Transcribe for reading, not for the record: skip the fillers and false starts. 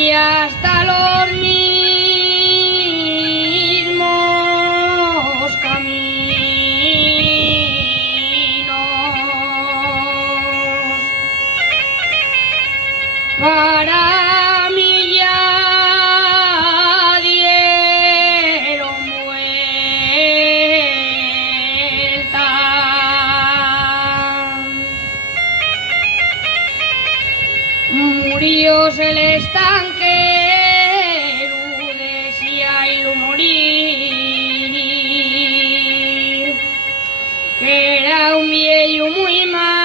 y hasta los mismos caminos. Para mí ya dieron vuelta. Murióse el estanquero, decía y lo morir, que era un viejo muy malo.